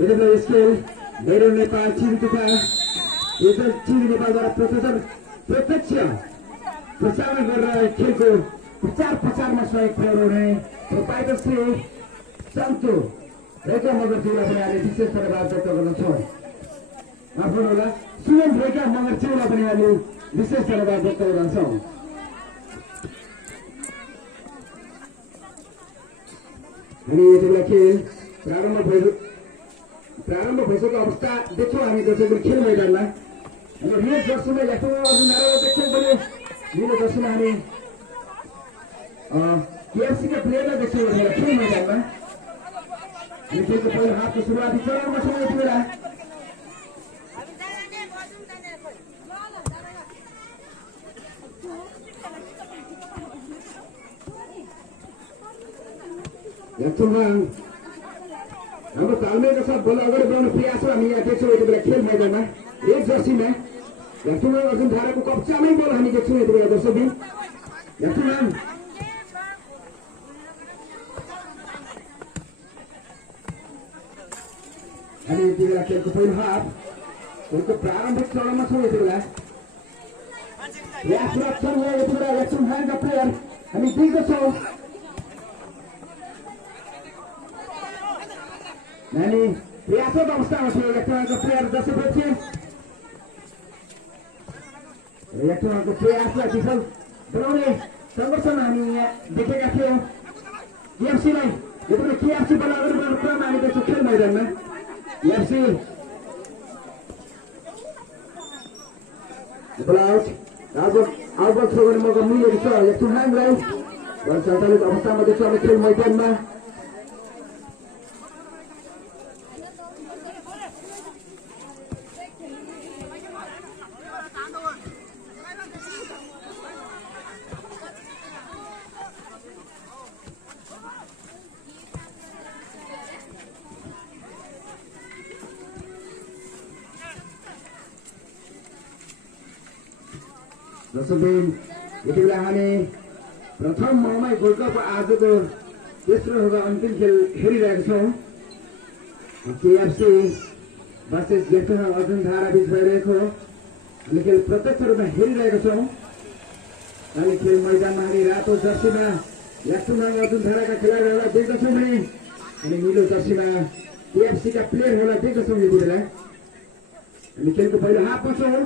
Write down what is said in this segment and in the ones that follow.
यति बेला स्केल मेरो नेपाल चिनी तथा चिनी नेपालद्वारा प्रत्यक्ष प्रसारण गरेर खेलको प्रचार प्रसारमा सहयोग पुर्याउने प्रोपाइटर श्री सन्तु रेखा मगरज्यूलाई पनि हामीले विशेष धन्यवाद व्यक्त गर्दछौँ। माफ गर्नुहोला, सुमन रेखा मगरज्यूलाई पनि हामीले विशेष धन्यवाद व्यक्त गर्दछौँ। हामी यति बेला खेल प्रारम्भ भइसकेको अवस्था देख्छौँ हामी दर्शकहरू खेल मैदानमा। हाम्रो रियल दर्शकमा यस्तो देख्छौँ भने निलो दर्शकमा हामी केएफसीका प्लेयरलाई देख्छौँ खेल मैदानमा। हामी खेलको पहिलो हाफको सुरुवाती चरणमा छौँ यति बेला। हाम्रो तालमेलको साथ बल अगाडि बढाउने प्रयास हामी यहाँ देख्छौँ यति बेला खेल मैदानमा। एक जर्सीमा याक्थुमान अर्जुन धाराको कब्जामै बल हामी देख्छौँ यति बेला दर्शकबिन। याक्थुमान हामी यति बेला खेलको पहिलो हाफ खेलको प्रारम्भिक चरणमा छौँ यति बेला। प्रयासरत छन् यति बेला याक्थुमानका प्लेयर हामी देख्दछौँ। नानी प्रयासरत अवस्थामा छ याक्थुमानको प्लेयर दर्शकपछि याक्थुमानको प्रयासलाई विफल बनाउने सङ्घर्षमा हामी यहाँ देखेका थियौँ। केएफसीलाई यति बेला केएफसी बल अगाडि बढाउने क्रममा हामी देख्छौँ खेल मैदानमा। केएफसी आउट थ्रो गर्ने मौका मिलेको छ याक्थुमानलाई। सञ्चालित अवस्थामा देख्छौँ हामी खेल मैदानमा। दर्शकबिन यति बेला हामी प्रथम मौमै गोल्ड कप आजको तेस्रो अन्तिम खेल हेरिरहेका छौँ। केएफसी वर्सेस याक्थुमान अर्जुन धारा बीच भइरहेको हामी खेल प्रत्यक्ष रूपमा हेरिरहेका छौँ। अहिले खेल मैदानमा हामी रातो जर्सीमा याक्थुमान अर्जुन धाराका खेलाडीहरूलाई देख्दछौँ भने अनि निलो जर्सीमा केएफसीका प्लेयरहरूलाई देख्दछौँ यति बेला। हामी खेलको पहिलो हाफमा छौँ,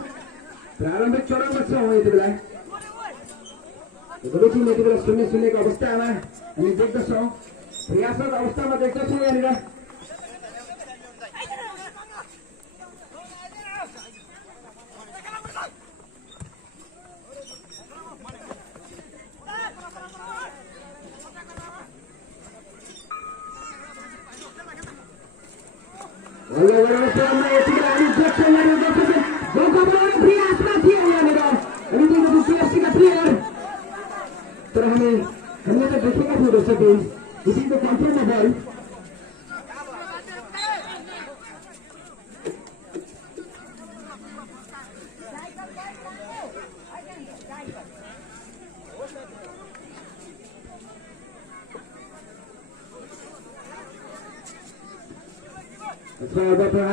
प्रारम्भिक चरणमा छौँ यति बेला। दुवै टिम यति बेला 0-0 को अवस्थामा हामी देख्दछौँ। प्रयासरत अवस्थामा देख्दछौँ यहाँनिर। तर हामीले त देखेका थियौँ दर्शकबिन विपिनको कन्ट्रोलमा बल।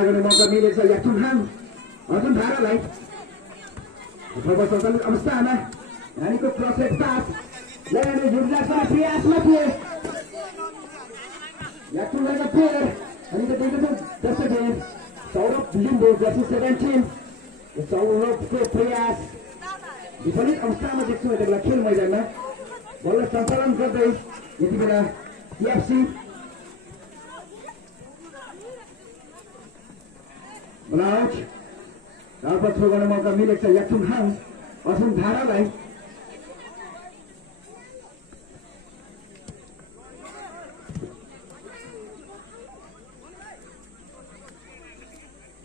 गर्ने मौका मिलेको छ याक्थुमान अर्जुन धारालाई। सञ्चालित अवस्थामा नानीको क्रसहेड पास लगाउने युवराजका प्रयासमा थिए याक्थुमानका प्लेयर। हामी त देख्दछौँ दर्शकबिन सौरभ लिम्बू जर्सी 17 सौरभको प्रयास विफलित अवस्थामा देख्छौँ यति बेला खेल मैदानमा। बललाई सञ्चालन गर्दै यति बेला केएफसी आउट राउट थ्रो गर्ने मौका मिलेको छ याक्थुमान अर्जुन धारालाई।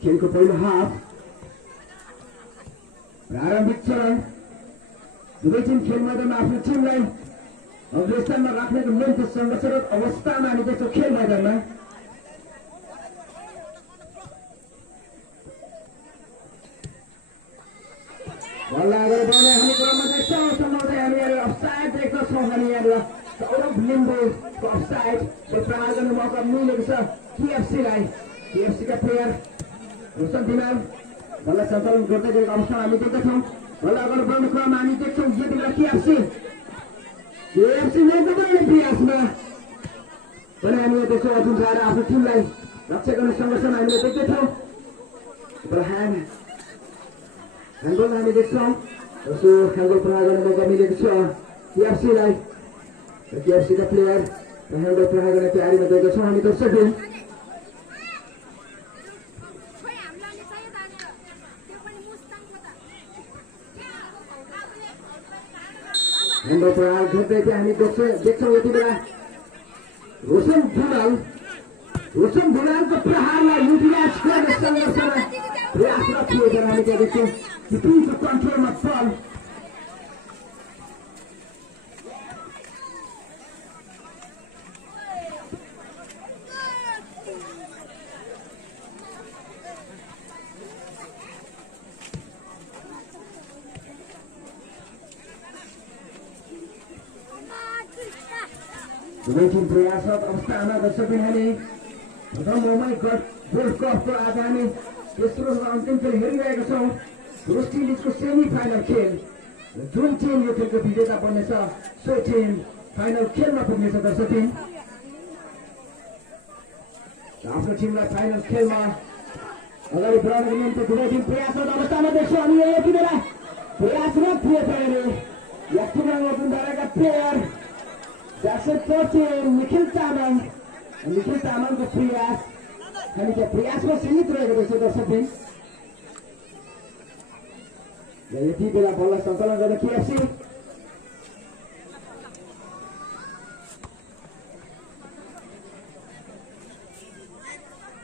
खेलको पहिलो हाफ प्रारम्भिक चरण दुवै टिम खेल मैदानमा आफ्नो टिमलाई अग्रस्थानमा राख्नेको निम्ति सङ्घर्षरत अवस्थामा हामी देख्छौँ खेल मैदानमा। बललाई अगाडि बढाउने हामी क्रममा देख्छौँ। सम्भवतः हामी अफसाइड देख्दछौँ। हामी यहाँनिर सौरभ लिम्बूको अफसाइड प्रहार गर्ने मौका मिलेको छ केएफसीलाई। टिएफसीका प्लेयर रोशन धिमाल बल्ल सञ्चालन गर्दै गरेको अवस्थामा हामी देख्दछौँ। बल्ल अगाडि बढ्ने क्रममा हामी देख्छौँ यति बेला टिएफसी नौबटाउने प्रयासमा पनि हामीले देख्छौँ अर्जुन झार आफ्नो टिमलाई रक्षा गर्ने सङ्घर्षमा हामीले देख्दैछौँ। ह्यान्डबल हामी देख्छौँ जसो ह्यान्डबल प्रहार गर्ने मौका मिलेको छ टिएफसीलाई। टिएफसीका प्लेयर ह्यान्डबल प्रहार गर्ने तयारीमा देख्दछौँ हामी दर्शकहरू। ह्यान्डबल प्रहार गर्दै हामी देख्छौँ यति बेला रोशन धिमालको प्रहारलाई युटिलाइज गर्ने सङ्घर्षमा प्रयासरत थिए जब हामी त्यहाँ देख्छौँ टिमको कन्ट्रोलमा बल दुवै टिम प्रयासरत अवस्थामा दर्शकबिन हामी प्रथम गोल्ड कपको आज हामी तेस्रो अन्तिम खेल हेरिरहेका छौँ। रोस्टी लिगको सेमी फाइनल खेल जुन टिम यो खेलको विजेता बन्नेछ सो टिम फाइनल खेलमा पुग्नेछ दर्शकबिन। आफ्नो टिमलाई फाइनल खेलमा अगाडि बढाउनको निम्ति दुवै टिम प्रयासरत अवस्थामा देख्छौँ हामी यति बेला प्रयासरत थिए पहिले यतिका प्लेयर निखिल तामाङको प्रयास हामी त्यहाँ प्रयासमा सीमित रहेको रहेछ दर्शकबिन। यति बेला बल्ल सञ्चालन गर्ने टिएफसी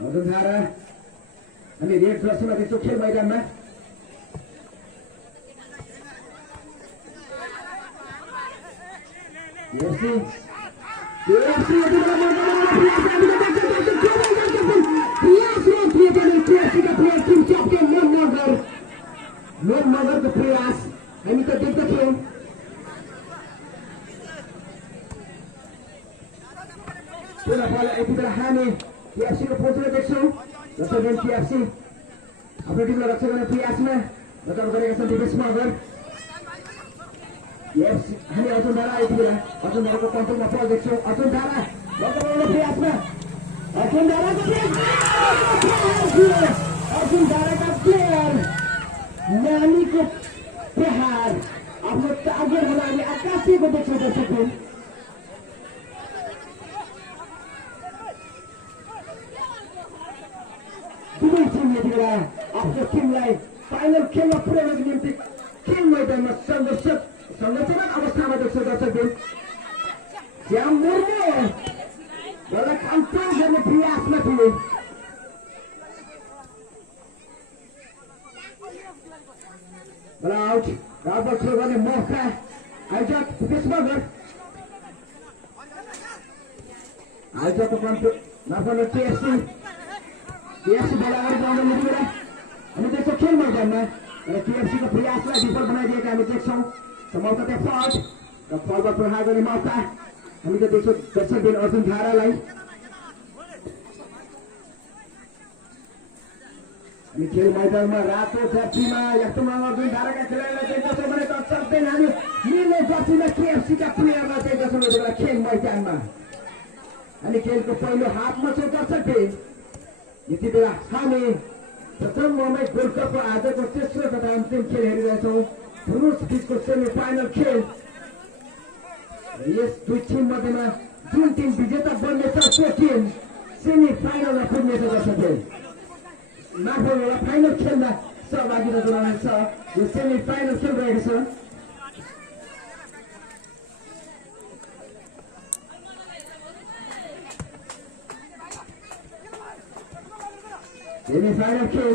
अर्जुन झारा हामी रेड जर्सीमा देख्छौँ खेल मैदानमा। नगरको प्रयास हामी त देख्दछौँ। पुनः बल यति बेला हामी टिएफसीको पोस्टमा देख्छौँ दर्शकबिन। टिएफसी आफ्नो टिमलाई रक्षा गर्ने प्रयासमा रक्षा गरेका छन् दिपेश मगर। हामी अर्जुन धारा यति बेला अर्जुन धाराको कन्ट्रोलमा बल देख्छौँ। अर्जुन धारा बचाउने प्रयासमा अर्जुन धाराका प्लेयर नानीको प्रहार आफ्नो टार्गेटको लागि आकाशिएको देख्छौँ दर्शकबिन। दुवै टिम यति बेला आफ्नो टिमलाई फाइनल खेलमा पुर्याउनको निम्ति खेल मैदानमा सङ्घर्षरत अवस्थामा देख्छौँ दर्शकबिन। श्याम मुर्मू बल्ल कन्ट्रोल गर्ने प्रयासमा थिए। आउट राउट थ्रो गर्ने मौका आइजक दिपेश मगर आइजकको कन्ट्रोल नगर्ने टिएफसी बल अगाडि बढाउने यति बेला हामी देख्छौँ खेल मैदानमा र टिएफसीको प्रयासलाई विफल बनाइदिएका हामी देख्छौँ। सम्भवतः त्यहाँ फल्ट र फलबाट प्रहार गर्ने मौका हामी त देख्छौँ दर्शकबिन अर्जुन धारालाई। हामी खेल मैदानमा रातो जर्सीमा यस्तोमा अर्जुन धाराका खेलाडीलाई देख्दछौँ भने दर्शकबिन हामी नीलो जर्सीमा टिएफसीका प्लेयरलाई देख्दछौँ यति बेला खेल मैदानमा। अनि खेलको पहिलो हाफमा छौँ दर्शकबिन। यति बेला हामी प्रथम मोमेन्ट गोल्ड कपको आजको तेस्रो तथा अन्तिम खेल हेरिरहेछौँ पुरुष बिचको सेमी फाइनल खेल। यस दुई टिम मध्येमा जुन टिम विजेता बन्नेछ त्यो टिम सेमी फाइनलमा पुग्नेछ दर्शकबिन। माफौँला फाइनल खेलमा सहभागिता जनाउनेछ यो सेमी फाइनल खेल रहेको छ। सेमी फाइनल खेल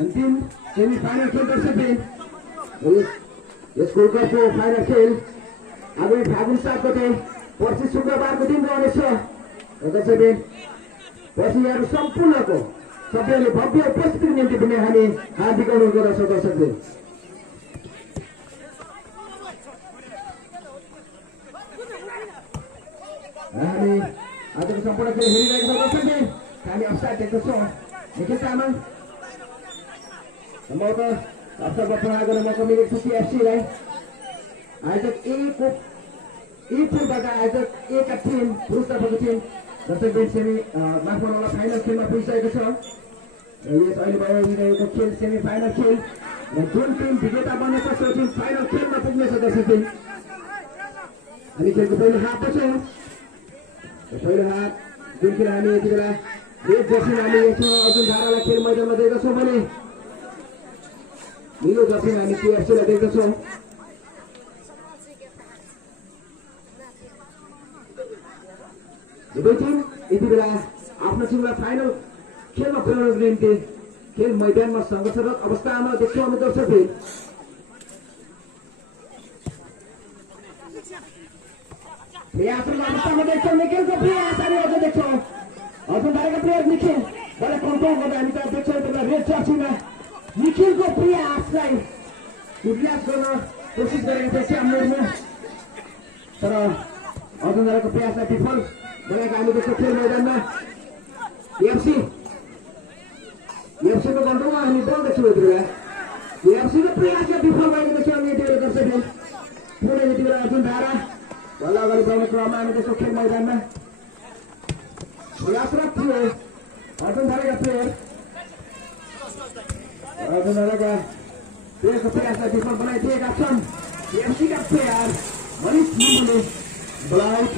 अन्तिम सेमी फाइनल खेल दर्शकबिन। यस गोल्ड कपको फाइनल खेल आगामी फागुन 7 गते पर्सि शुक्रबारको दिन रहनेछ दर्शकबिन। पर्सि यहाँहरू सम्पूर्णको सबैले भव्य उपस्थितिको निम्ति पनि हामी हार्दिक अनुरोध गर्दछौँ दर्शकबिन। हामी आजको सम्पूर्ण खेल हेरिरहेको छौँ दर्शकले हामी अफसाइड देख्दछौँ निखिल तामाङ सम्भवतः अफसाइडमा प्रहार गर्न मौका मिलेको छ केएफसीलाई आयोजक ए पूर्वबाट आयोजक ए का टिम पुरुषतर्फको टिम दर्शकबिन सेमी माफ गर्नुहोला फाइनल खेलमा पुगिसकेको छ यस अहिले भइरहेको खेल सेमी फाइनल खेल र जुन टिम विजेता बनेछ त्यो टिम फाइनल खेलमा पुग्नेछ दर्शकबिन हामी खेलको पहिलो हाफमा छौँ पहिलो हाफ जुन खेल हामी यति बेला रेड जर्सीमा हामी हेर्छौँ अर्जुन धारालाई खेल मैदानमा देख्दछौँ भने नीलो जर्सीमा हामी केएफसीलाई देख्दछौँ दुवै टिम यति बेला आफ्नो टिमलाई फाइनल खेलमा पुर्याउनको निम्ति खेल मैदानमा सङ्घर्षरत अवस्थामा देख्छौँ हामी दर्शकले प्रयासरत अवस्थामा देख्छौँ निखिलको प्रयास हामी अझ देख्छौँ अर्जुन धाराका प्लेयर निखिल बल्ल कन्ट्रोल गर्दा हामी त देख्छौँ यति बेला रेड जर्सीमा निखिलको प्रयासलाई उल्लास गर्न कोसिस गरेको थियो श्याम मुर्मु तर अर्जुन धाराको प्रयासलाई विफल भएको हामी देख्छौँ खेल मैदानमा एफसीको कन्ट्रोलमा हामी बल देख्छौँ यति बेला एफसीको प्रयासले विफल भएको देख्छौँ हामी यति बेला दर्शकले पुरै यति बेला अर्जुन धारा बल्ल अगाडि बढ्ने क्रममा हामी देख्छौँ खेल मैदानमा प्रयासरत थियो अर्जुन धाराका प्लेयर अर्जुन धाराका प्लेयरको प्रयासलाई विफल बनाइदिएका छन् एफसीका प्लेयर मनिष मुर्मुले ब्लाउट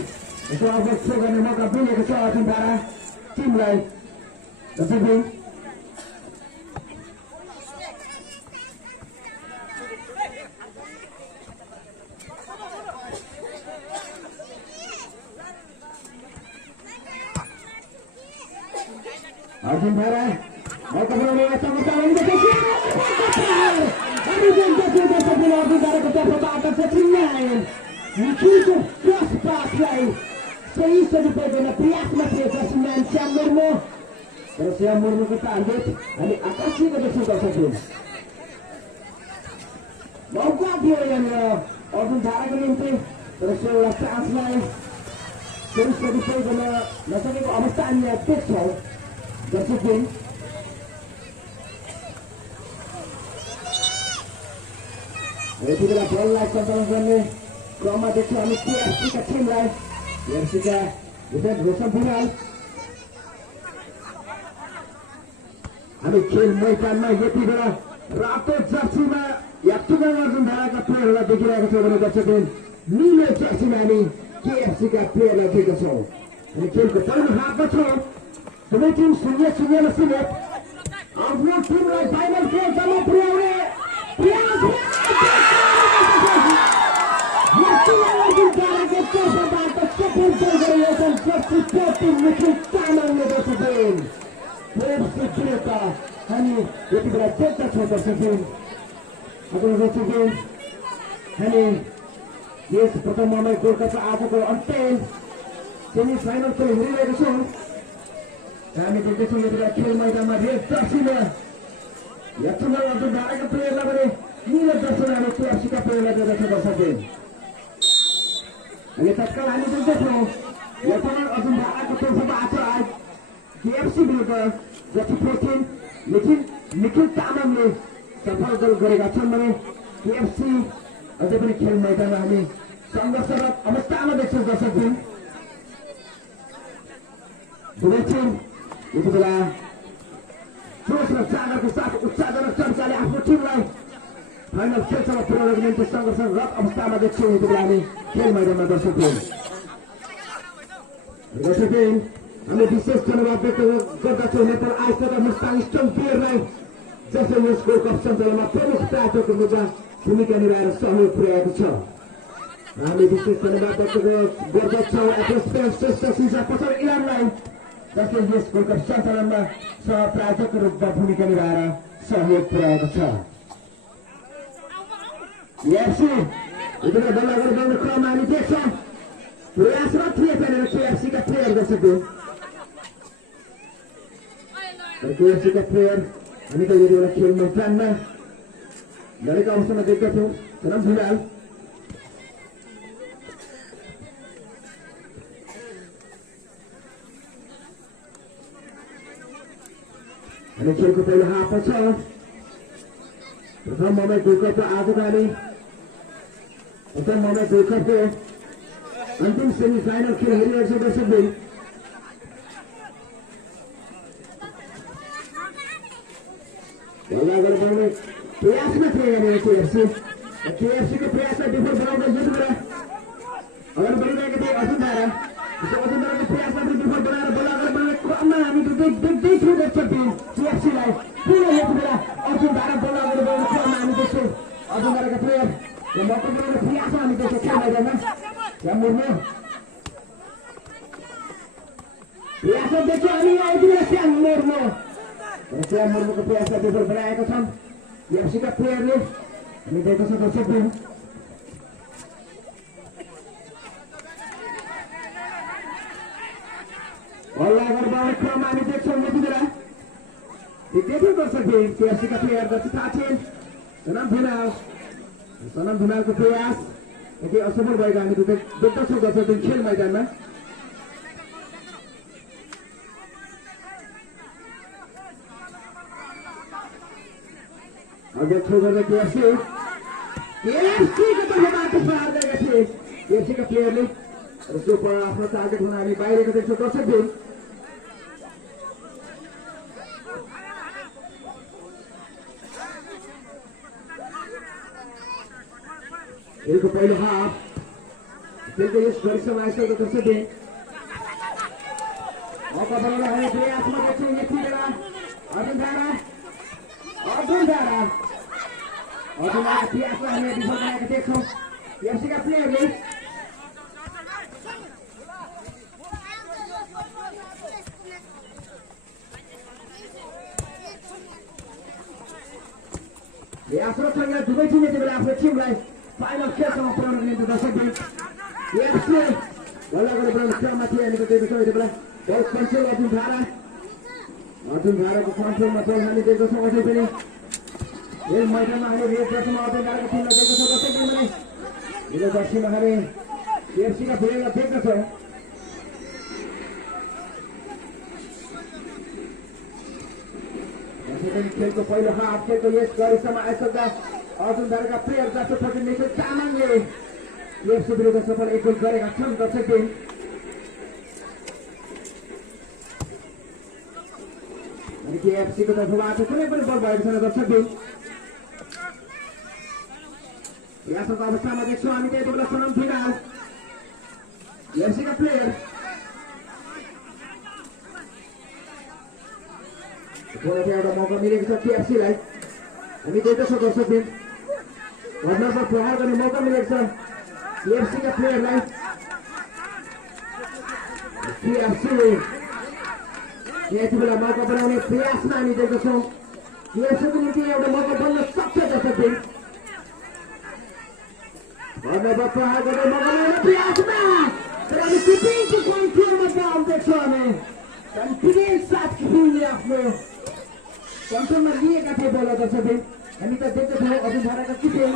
यसो अवरोध थ्रो गर्ने मौका मिलेको छ अर्जुन धारा टिमलाई दर्शकबिन अर्जुन धारा मौका बनाउने अर्जुन धाराको तर्फबाट निखिलको क्रस पासलाई सही सदुपयोग गर्न प्रयासमा थियो जर्सीम्यान श्याम मुर्मु तर श्याम मुर्मुको टार्गेट हामी आकर्षित देख्छौँ दर्शकले मौका दियो यहाँनिर अर्जुन धाराको निम्ति तर सो एउटा चान्सलाई सही सदुपयोग गर्न नसकेको अवस्था हामी यहाँ देख्छौँ दर्शकले यति बेला बललाई सञ्चालन गर्ने क्रममा देख्छौँ हामी केएफसीका टिमलाई केएफसीका विवेक घोषण भुराल हामी खेल मैदानमा यति बेला रातो जर्सीमा यात्रुगण अर्जुन धाराका प्लेयरहरूलाई देखिरहेका छौँ भने दर्शकले नीलो जर्सीमा हामी केएफसीका प्लेयरलाई देखेका छौँ हामी खेलको पहिलो हाफमा छौँ दुवै टिम 0-0 सीमित आफ्नो टिमलाई फाइनल खेलसम्म पुर्याउने प्रयास निखिल तामाङले दर्शकबिन हामी यति बेला देख्दछौँ दर्शकबिन दर्शकबिन हामी यस प्रथम ममै गोल्ड कपको आजको अन्तिम सेमी फाइनल खेल हेरिरहेको छौँ हामी देख्दैछौँ यति बेला खेल मैदानमा रेड जर्सीमा यात्रुगण अर्जुन धाराका प्लेयरलाई भने नीलो जर्सीमा हामी केएफसीका प्लेयरलाई देख्दछौँ दर्शकबिन अनि तत्काल हामी देख्दछौँ यात्रुगण अर्जुन धाराको तर्फबाट आज केएफसी विरुद्ध जति 14 निखिल तामाङले सफल गोल गरेका छन् भने केएफसी अझै पनि खेल मैदानमा हामी सङ्घर्षरत अवस्थामा देख्छौँ दर्शकबिन दुवै टिम यति बेला जोस र चागरको साथ उत्साहजनक चर्चाले आफ्नो टिमलाई फाइनल खेलसम्म पुर्याउनको निम्ति सङ्घर्षरत अवस्थामा देख्छौँ यति बेला हामी खेल मैदानमा दर्शकबिन हामी विशेष धन्यवाद व्यक्त गर्दछौँ नेपाल आयुक्त तथा मुस्ताङ स्टोन प्लेयरलाई जसले यस गोल्ड कप सञ्चालनमा प्रमुख प्रायोजकको रूपमा भूमिका निभाएर सहयोग पुर्याएको छ हामी विशेष धन्यवाद व्यक्त गर्दछौँ श्रेष्ठ सिसा पसल इलामलाई जसले यस गोल्ड कप सञ्चालनमा सह प्रायोजकको रूपमा भूमिका निभाएर सहयोग पुर्याएको छ केएफसी यति बेला बल्ल अगाडि बढ्ने क्रममा हामी देख्छौँ प्रयासरत थिए त्यहाँनिर केएफसीका प्लेयर दर्शकबिन केएफसीका प्लेयर हामी त यति बेला खेल मैदानमा लडेको अवस्थामा देख्दछौँ सनम भुलाल अनि खेलको पहिलो हाफमा छ प्रथम मोमेन्ट गोल्डकपको आजको हामी प्रथम मोमेन्ट गोल्डकपको अन्तिम सेमी फाइनल खेल हेरिरहेको छ दर्शकबिन बल्ल अगाडि बढ्ने प्रयासमा थियो यहाँनिर केएफसी को प्रयासलाई विफल बनाउँदै यति बेला अगाडि बढिरहेको थियो अजुन धारा अजुन धाराको प्रयासलाई पनि विफल बनाएर बल्ल अगाडि बढ्ने क्रममा हामी देख्दैछौँ दर्शकबिन केएफसीलाई पुनः यति बेला अजुन धारा बल्ल अगाडि बढ्ने क्रममा हामी देख्छौँ अजुन धाराका प्लेयर र मौका बनाउने प्रयासमा हामी देख्छौँ खेल मैदानमा यहाँ मुर्मु प्रयासमा देख्छौँ हामी यति बेला श्याम मुर्मु श्याम मुर्मुको प्रयासलाई विफल बनाएका छन् केएफसीका प्लेयरले हामी देखेको छ दर्शकबिन बल्ल अगाडि बढ्ने क्रममा हामी देख्छौँ यति बेला देख्यौँ दर्शकबिन केएफसीका प्लेयर जति थाहा थिएन सनम धुमालको प्रयास यति असफल भएको हामी देख्दछौँ दर्शकबिन खेल मैदानमा अझै थ्रो गर्दै केएफसीको तर्फबाट प्रहार गरेका थिए केएफसीका प्लेयरले र त्यो आफ्नो टार्गेट हुन हामी बाहिरको देख्छौँ दर्शकबिन खेलको पहिलो हाफ खेलको यस घडीसम्म आइसकेको दर्शकबिन मौका बनाउन हामी प्रयासमा देख्छौँ यति बेला अर्जुन धाराको प्रयासलाई हामीले विफल बनाएका देख्छौँ केएफसीका प्लेयरले प्रयास र सङ्घ दुवै टिम यति बेला आफ्नो टिमलाई फाइनल खेलसम्म पुर्याउनको निम्ति दर्शकबिन केएफसी बल्ल अगाडि बढाउने क्रममा थिए हामी देख्दछौँ यति बेला बल कन्ट्रोल अर्जुन धाराको कन्ट्रोलमा बल हामी देख्दछौँ अझै पनि खेल मैदानमा हामी रेड जर्सीमा अर्जुन धाराको टिमलाई देख्दछौँ दर्शकबिन भने नीलो जर्सीमा हामी केएफसीका प्लेयरलाई देख्दछौँ खेलको पहिलो हाफ खेलको यस घडीसम्म आइसक्दा अर्जुन धाराका प्लेयर जसोपट्टि निखिल तामाङले केएफसी विरुद्ध सफल एक गोल गरेका छन् दर्शकबिन अनि केएफसीको तर्फबाट कुनै पनि बल भएको छैन दर्शकबिन प्रयासको अवस्थामा देख्छौँ हामी त्यति बेला सनम फिनाल केएफसीका प्लेयर एउटा मौका मिलेको छ केएफसीलाई हामी देख्दछौँ दर्शकबिन कर्नरमा प्रहार गर्ने मौका मिलेको छ केएफसीका प्लेयरलाई केएफसीले यति बेला मौका बनाउने प्रयासमा हामी देख्दछौँ केएफसीको निम्ति एउटा मौका बन्न सक्छ दर्शकबिन कर्नरमा प्रहार गर्ने मौका बनाउने प्रयासमा तर हामी किपिङको कन्ट्रोलमा बल देख्छौँ हामी कन्फिडेन्स साथ किपिङले आफ्नो कन्ट्रोलमा लिएका थिए बल दर्शकबिन हामी त देख्दछौँ अर्जुन धाराका किपिङ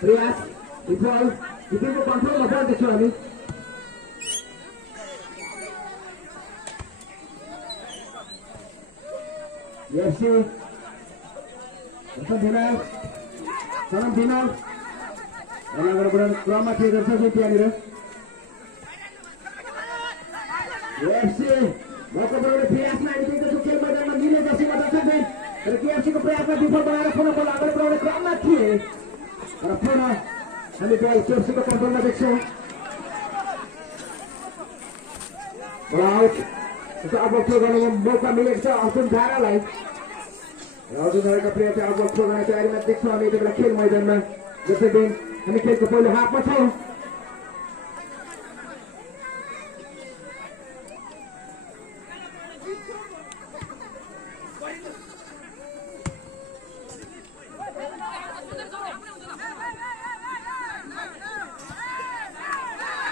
प्रयास विफल किपिङको कन्ट्रोलमा पर्दैछौँ हामी केएफसी सनम भिनाल अगाडि बढाउने क्रममा थिए दर्शकबिन त्यहाँनिर केएफसी मौका बनाउने प्रयासमा हामी देख्दछौँ खेल मैदानमा नीलो जर्सीमा दर्शकबिन तर केएफसीको प्रयासमा विफल बनाएर पुनः बल अगाडि बढाउने क्रममा थिए र पुनः हामी बल केएफसीको कन्ट्रोलमा देख्छौँ बल आउट अब थ्रो गर्ने मौका मिलेको छ अर्जुन धारालाई र अर्जुन धाराका प्लेयर चाहिँ अब थ्रो गर्ने तयारीमा देख्छौँ हामी यति बेला खेल मैदानमा दर्शकबिन हामी खेलको पहिलो हाफमा छौँ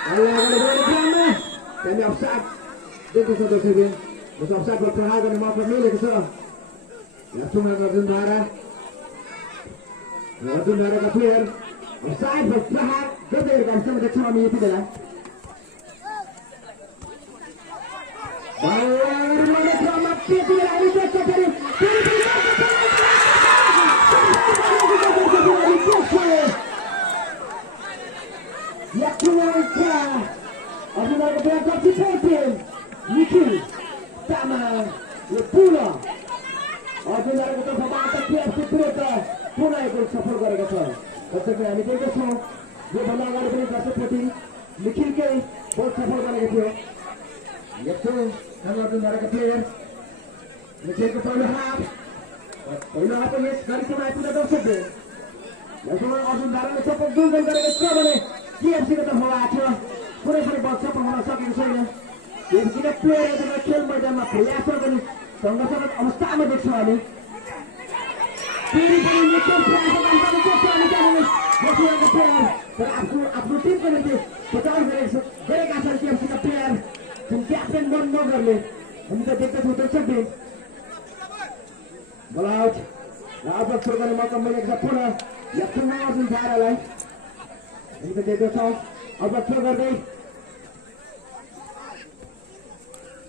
Allah boleh berapa? Kami offside. Itu satu saja. Masa offside berperang dengan mau pemilik kesal. Langsung Arjun Dhara. Arjun Dhara ka player. Offside berperang. Jadi kan sama dengan kami itu dah. Bawang mana drama itu lagi terjadi. Yakuwanka Arjun Dhara ka player Nikhil Tama Pula Arjun Dhara को तर्फबाट KFC विरुद्ध पुनः एक goal सफल गरेको छ। दर्शकले हामी देखेका छौँ यो भन्दा अगाडि पनि दर्शकप्रति निखिलकै गोल सफल गरेको थियो। यस्तो अर्जुन धाराका प्लेयर निखिलको पहिलो हाफ यस गाडीसम्म आइपुग्दा दर्शकले यसमा अर्जुन धाराले सफल दुई गोल गरेको छ भने केएफसीको तर्फबाट आएको कुनै पनि बल सफल हुन सकेको छैन। केएफसीका प्लेयरहरू खेल मैदानमा प्रयास गर्ने संघर्षरत अवस्थामा देख्छौँ हामी। फेरि पनि निखिल आफ्नो टिमको निम्ति बचाउ गरेका छन् केएफसीका प्लेयर जुन क्याप्टेन बन नगर्ने हामी त देख्दछौँ दर्शकले। बल आउट र अब थ्रो गर्ने मौका मिलेको छ पुनः यत्रमा अर्जुन धारालाई हामी त देख्दछौँ अब थ्रो गर्दै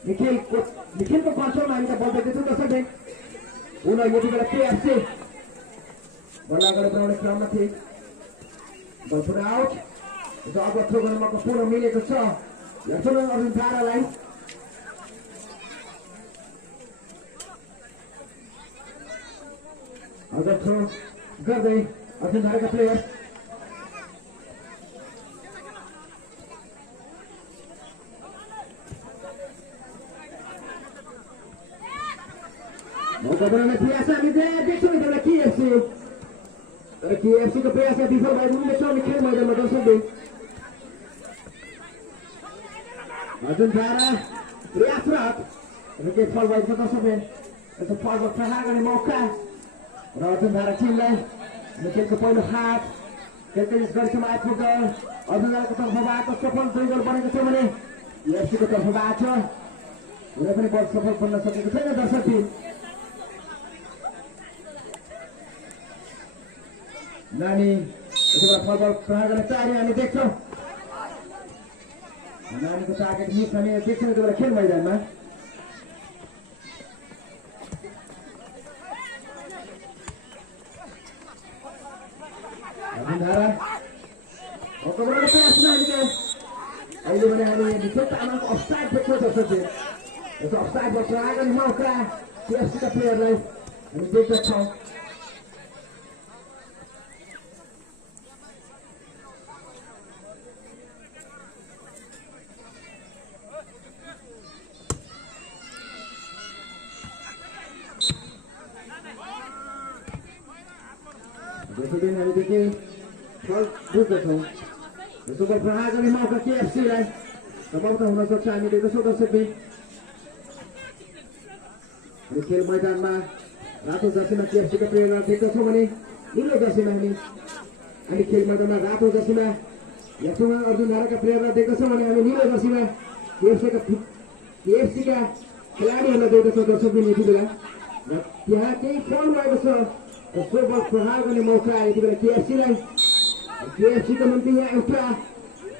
निखिलको कन्ट्रोलमा हामी त बल देख्दैछौँ दर्शकले। पुनः यति बेला केएफसी बल अगाडि बढाउने क्रममा थिए। बल पुनः आउट अब थ्रो गर्ने मौका पुनः मिलेको छ यत्रमा अर्जुन धारालाई। अब थ्रो गर्दै अर्जुन धाराका प्लेयर मौका बनाउने प्रयास हामी देख्छौँ यति बेला केएफसी तर केएफसीको प्रयास विफल भएको हुनेछौँ हामी खेल मैदानमा दर्शकले। अर्जुन धारा प्रयासरत र केही फल भएको छ दर्शकले। यसो फलको प्रहार गर्ने मौका र अर्जुन धारा टिमलाई खेलको पहिलो हाफ खेलको यस गढीसम्म आइपुग्दा अर्जुन धाराको तर्फबाट सफल दुई गोल बनेको छ भने केएफसीको तर्फबाट कुनै पनि बल सफल बन्न सकेको छैन दर्शक टिम। नानी यसबाट फलबल प्रहार गर्ने तयारी हामी देख्छौँ। नानीको टार्गेट मिस हामी देख्छौँ यति बेला खेल मैदानमा। अर्जुन धारा प्रयास हामीले अहिले भने हामी निखिल तामाङको अफसाइड देख्छौँ दर्शकले। यस अफसाइडबाट प्रहार गर्ने मौका केएफसीका प्लेयरलाई हामी देख्दछौँ। जसरी हामीदेखि फल बुझ्दछौँ सुपर प्रहार गर्ने मौका केएफसीलाई सम्भवतः हुनसक्छ हामी देख्दछौँ दर्शकले। हामी खेल मैदानमा रातो जर्सीमा केएफसीका प्लेयरलाई देख्दछौँ भने निलो जर्सीमा हामी खेल मैदानमा रातो जर्सीमा यसमा अर्जुन धाराका प्लेयरलाई देख्दछौँ भने हामी निलो जर्सीमा केएफसीका खेलाडीहरूलाई देख्दछौँ दर्शकले यति बेला। र त्यहाँ केही फल भएको छ त्यसको बल प्रहार गर्ने मौका यति बेला केएफसीलाई। केएफसीको निम्ति यहाँ एउटा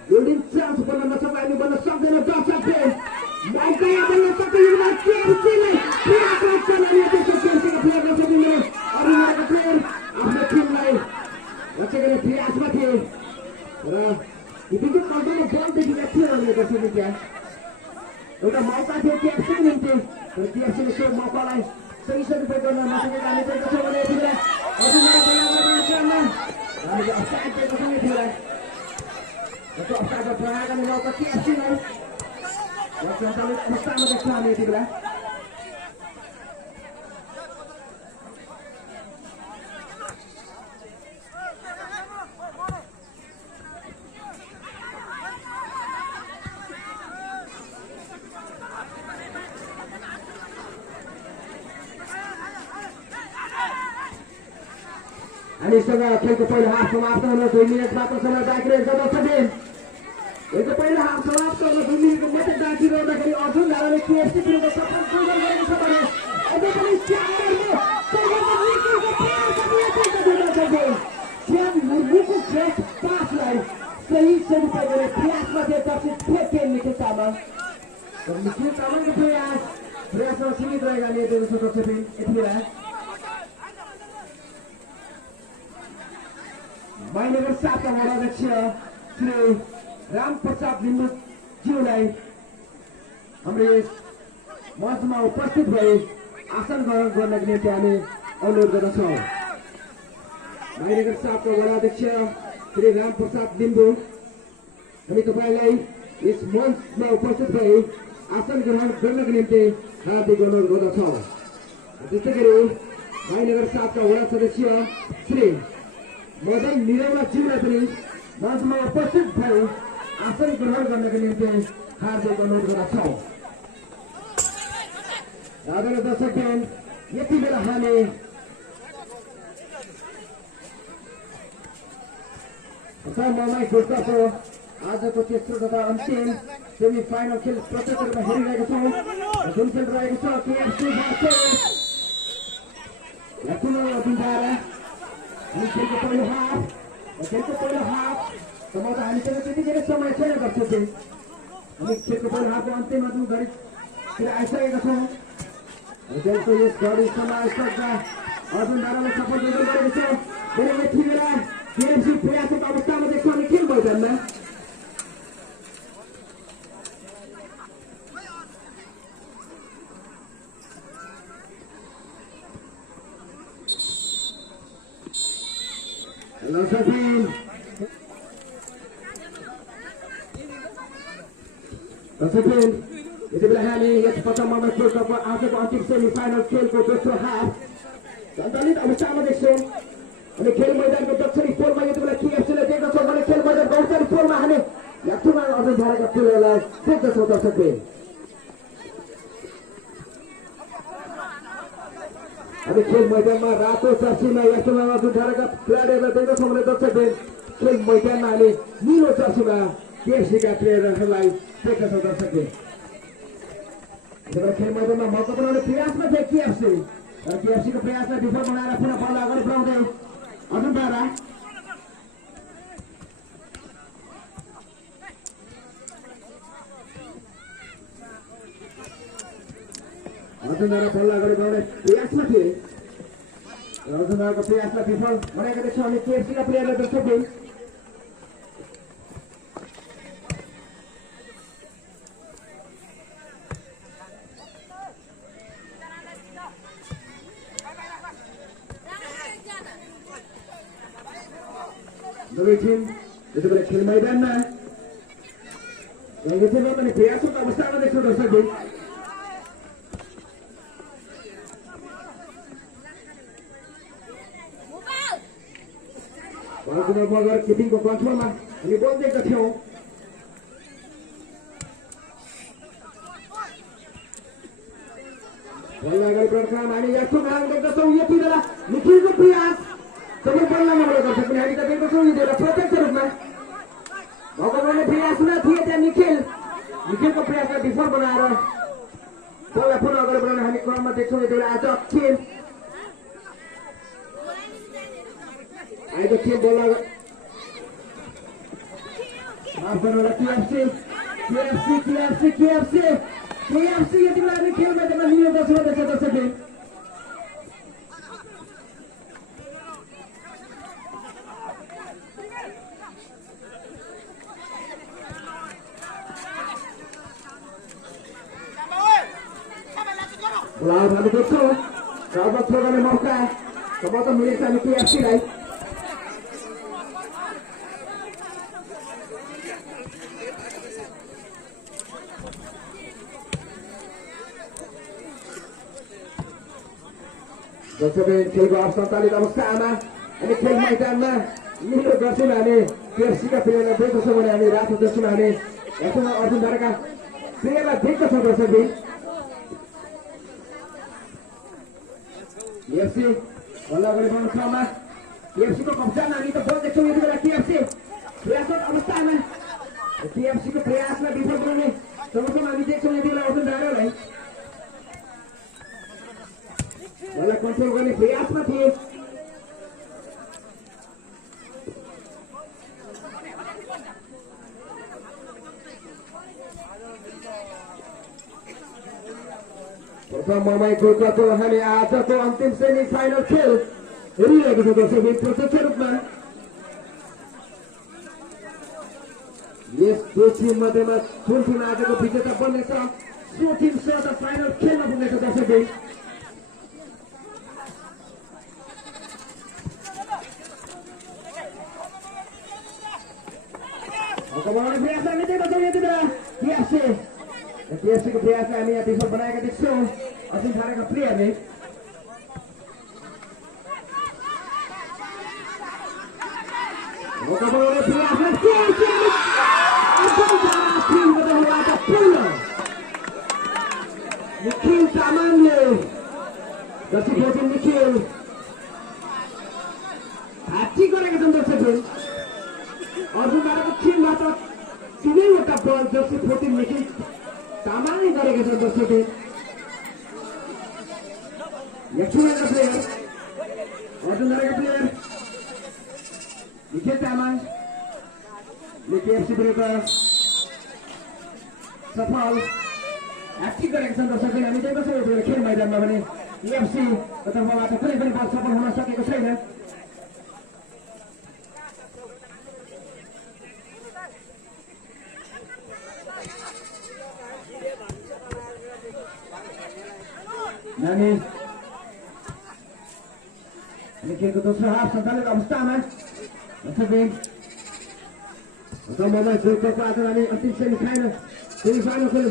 गोल्डन चान्स बन्न नसक्दा हामी बन्न सक्दैन दर्शकले। मौका बन्न सक्दैन केएफसीले प्रयास गर्छन् अनि त्यसको केएफसीका प्लेयर दर्शकले अर्जुनका प्लेयर आफ्नो टिमलाई रक्षा गर्ने प्रयासमा थिए र यतिको कन्ट्रोलमा बल देखिरहेको थियो हामीले दर्शकले। त्यहाँ एउटा मौका थियो केएफसीको निम्ति र केएफसीले त्यो मौकालाई सही सदुपयोग गर्न नसकेको हामी देख्दछौँ भने यति बेला हामीले अफसाइड दिएको छौँ यति बेला। यस्तो अफसाइडमा प्रहार गर्ने मौका केएफसीलाई सञ्चालित अवस्थामा देख्छौँ हामी यति बेला। हामीसँग खेलको पहिलो हाफ समाप्त हुन 2 मिनेट मात्र समय बाँकी रहेको छ दर्शकले। यसको पहिलो हाफ समाप्त हुन 2 मिनेटको मात्रै बाँकी रहँदाखेरि अर्जुन धाराले केएफसी विरुद्ध सफल गोल गरेको छ भने अझै पनि च्याम्बरले श्याम मुर्मुको फ्रेस पासलाई सही स्वरूपमा गरे प्रयासमा थिए दक्षिण फेके निखिल तामाङ र निखिल तामाङको प्रयासमा सीमित रहेका नेतृत्व सदस्य यति बेला माइनगर 7 का वडा अध्यक्ष श्री राम प्रसाद लिम्बुज्यूलाई हाम्रो यस मञ्चमा उपस्थित भई आसन ग्रहण गर्नको निम्ति हामी अनुरोध गर्दछौँ। माइनगर 7 का वडा अध्यक्ष श्री राम प्रसाद लिम्बु हामी तपाईलाई यस मञ्चमा उपस्थित भई आसन ग्रहण गर्नको निम्ति हार्दिक अनुरोध गर्दछौँ। त्यस्तै गरी माइनगर 7 का वडा सदस्य श्री मदन निरौला ज्यूलाई पनि मञ्चमा उपस्थित भई आसन ग्रहण गर्नको निम्ति हार्दिक अनुरोध गर्दछौँ। आदरणीय दर्शकगण, यति बेला हामी ममाई गोल्डकपको आजको तेस्रो तथा अन्तिम सेमी फाइनल खेल प्रत्यक्ष रूपमा हेरिरहेको छौँ। जुन खेल रहेको छ केएफसी भर्सेस लखनऊ अधुन्धारा। खेलको पहिलो हाफ सम्भवतः हामीसँग त्यति धेरै समय छैन दर्शकले। हामी खेलको पहिलो हाफको अन्त्यमा जुन घडीतिर आइसकेका छौँ। खेलको यस घडी समावेशका अर्जुन धाराले सफल गोल गरेको छ। फेरि यति बेला केएफसी प्रयासको अवस्थामा देख्छौँ हामी खेल मैदानमा। दर्शकगण, यति बेला हामी यस प्रथम ममाई गोल्डकपको आजको अन्तिम सेमी फाइनल खेलको दोस्रो हाफ सञ्चालित अवस्थामा देख्छौँ। अनि खेल मैदानको दक्षिणी पोलमा यति बेला केएफसीले देख्दछौँ भने खेल मैदानको उत्तरी पोलमा हामी लखनऊ अर्जुन धाराका प्लेयरलाई देख्दछौँ। दर्शकगण, हामी खेल मैदानमा रातो जर्सीमा लखनऊ अर्जुन धाराका प्लेयरहरूलाई देख्दछौँ भने दर्शकगण खेल मैदानमा हामी निलो जर्सीमा केएफसीका प्लेयरहरूलाई देख्दछौँ। दर्शकगण, खेल मैदानमा मौका बनाउने प्रयासमा थिए केएफसी र केएफसीको प्रयासलाई विफल बनाएर पुनः बल अगाडि बढाउँदै अर्जुन धारा बल अगाडि बढाउने प्रयासमा थिए र अर्जुन धाराको प्रयासलाई विफल बनाएका देख्छौँ हामी केएफसीका प्लेयरलाई। दर्शकगण, दुवै टिम यति बेला खेल मैदानमा पनि प्रयासको अवस्थामा देख्छौँ। दर्शकगण, मगर किपिङको कन्ट्रोलमा हामी बल देख्दछौँ थियौँ। बल अगाडि बढ्छौँ हामी यस्तो काम देख्दछौँ। यति बेला निखिलको प्रयास सबै बल्लमा गर्छ पनि हामी त देख्दछौँ यति बेला प्रत्यक्ष रूपमा मौका बनाउने प्रयासमा थिए त्यहाँ निखिलको प्रयासलाई विफल बनाएर बललाई पुनः अगाडि बढाउने हामी क्रममा देख्छौँ। यति बेला आजको खेल बल माफ गर्नुहोला केएफसी यति बेला हामी खेल मैदानमा निलो दर्शक देख्छ। दर्शकले बोलाव हामी देख्छौँ सर्वत थ्रो गर्ने मौका सम्भवतः मिलेको छ हामी केएफसीलाई। दर्शकगण, खेलको असन्तुलित अवस्थामा अनि खेल मैदानमा निलो जर्सीमा हामी केएफसीका प्लेयरलाई देख्दछौँ भने हामी रातो जर्सीमा हामी यस्तोमा अर्जुन धाराका प्लेयरलाई देख्दछौँ। दर्शकगण, केएफसी बल अगाडि बढ्ने क्रममा केएफसीको कब्जामा हामी त बल देख्छौँ। यति बेला केएफसी प्रयासरत अवस्थामा TFC को प्रयासमा विफल बनाउने सर्वप्रथम हामी देख्छौँ यति बेला अर्जुन धारालाई बललाई कन्ट्रोल गर्ने प्रयासमा थिए प्रथम मोबाइल गोल्डकपको हामी आजको अन्तिम सेमी फाइनल खेल हेरिरहेको छ दर्शकबिन प्रत्यक्ष रूपमा यस दुई टिम मध्येमा कुन टिम आजको विजेता बन्नेछ सो टिमसँग फाइनल खेल्न पुग्नेछ दर्शकबिन बनाउने प्रयास हामी देख्दछौँ यति बेला TFC को प्रयासलाई हामी यहाँ विफल बनाएका देख्छौँ अर्जुन थाराका प्लेयरले बनाउने प्रयासमा निखिल तामाङले जर्सी खेल्छन् निखिल ह्याट्रिक गरेका छन् दर्शकहरू अर्जुन थाराको टिमबाट 3वटा बल जर्सी 14 निखिल तामाङले गरेका छन् दर्शकहरू प्लेयर अर्जुन थाराका प्लेयर निखिल तामाङले TFC विरुद्ध सफल ह्याट्रिक गरेका छन् दर्शकहरू हामी देख्दछौँ यति बेला खेल मैदानमा भने TFC को तर्फबाट कुनै पनि बल सफल हुन सकेको छैन नानी खेलको दोस्रो हाफ सञ्चालित अवस्थामा दर्शकबिन मोबाइल गोल्डकपको आज हामी अन्तिम सेमी फाइनल खेल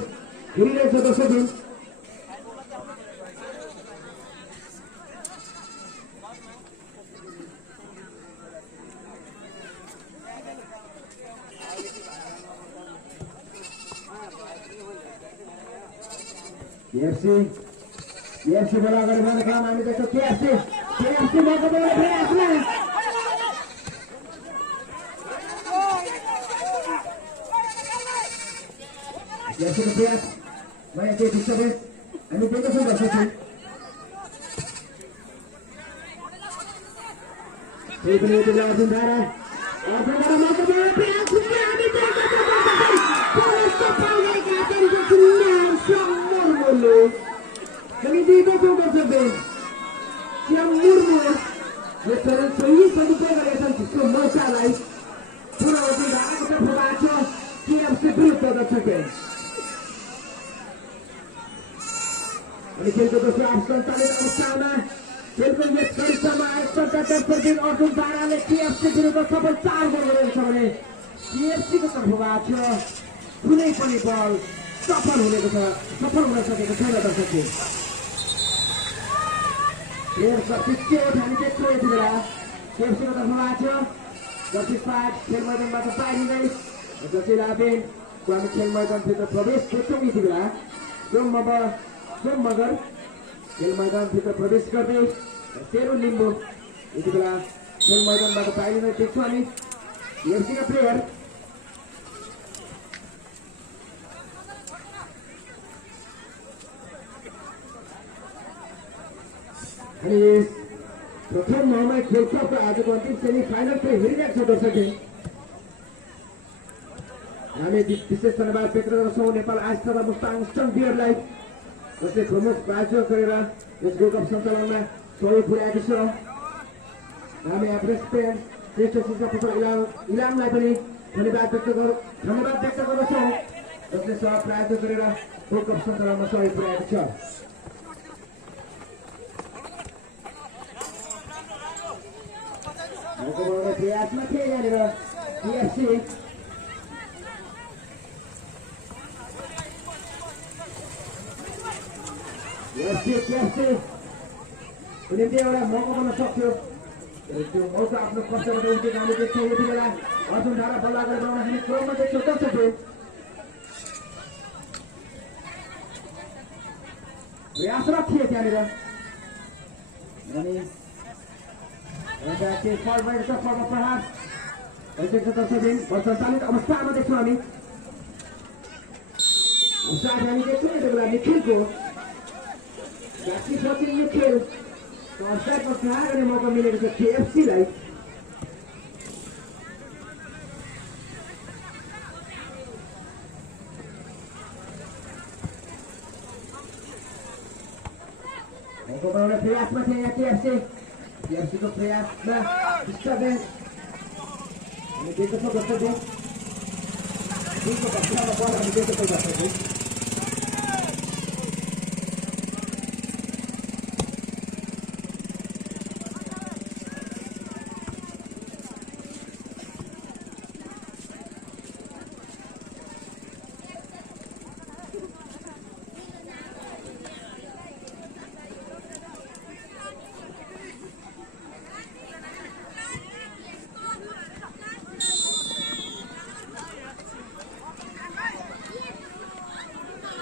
हेरिरहेछ दर्शकबिन TFC बोला अगाडि बढ्ने क्रम हामी देख्छौँ TFC मौका बनाउने प्रयासमा TFC को प्रयास नयाँ केही डिस्टर्बेन्स हामी देख्दछौँ दर्शकहरू त्यही पनि यति बेला अर्जुन धारा मौका बनाउने प्रयास हामी देख्दछौँ kami dito po dर्शकबिन Siam Murmu यो चरण सही सदुपयोग गरेका छन् त्यसको मौकालाई पुनरावृत्ति धाराको तर्फबाट TFC विरुद्ध दर्शकबिन अनि खेलको दोस्रो हाफ सञ्चालित अवस्थामा खेलको यस कक्षामा एकपल्ट दर्शकबिन अर्जुन धाराले TFC विरुद्ध सफल 4 गोल गरेको छ भने TFC को तर्फबाट कुनै पनि बल सफल हुन सकेको छैन दर्शकबिन खेल सकियो हामी देख्छौँ यति बेला TFC को तर्फबाट जर्सी 5 खेल मैदानबाट बाहिरिँदै जर्सी 11 को हामी खेल मैदानभित्र प्रवेश गर्छौँ यति बेला सोम मगर खेल मैदानभित्र प्रवेश गर्दै तेरो लिम्बू यति बेला खेल मैदानबाट बाहिरिँदै देख्छौँ हामी TFC का प्लेयर अनि प्रथम मोबाइल गोल्डकपको आजको अन्तिम सेमी फाइनल खेल हेरिरहेको छ दर्शकबिन हामी विशेष धन्यवाद व्यक्त गर्छौँ नेपाल आइस तथा मुस्ताङ स्टङ बियरलाई जसले प्रमुख प्रायोजक गरेर यस गोल्डकप सञ्चालनमा सहयोग पुर्याएको छ हामी प्रेसिडेन्ट श्रेष्ठ शिक्षा पसल इलामलाई पनि धन्यवाद व्यक्त गर्दछौँ जसले सह प्रायोजक गरेर गोल्डकप सञ्चालनमा सहयोग पुर्याएको छ प्रयासमा थिए यहाँनिर TFC निम्ति एउटा मौका बन्न सक्थ्यो त्यो मौका आफ्नो कष्टबाट उठेको हामी देख्छौँ यति बेला अर्जुन धारा बल्ल अगाडि बढाउन हामी क्रममा देख्छौँ दर्शकबिन प्रयासरत थिए त्यहाँनिर अनि एउटा के फल भएको छ फलको प्रहार दर्शकबिन सञ्चालित अवस्थामा देख्छौँ हामी साथ हामी देख्छौँ यति बेला निखिलको पछि यो खेल अवसरमा प्रहार गर्ने मौका मिलेको छ केएफसीलाई। बनाउने प्रयासमा थिए यहाँ केएफसीको प्रयासमा डिस्टर्बेन्स हामी देख्दछौँ दर्शकले कक्षामा बल हामी देख्दछौँ दर्शकले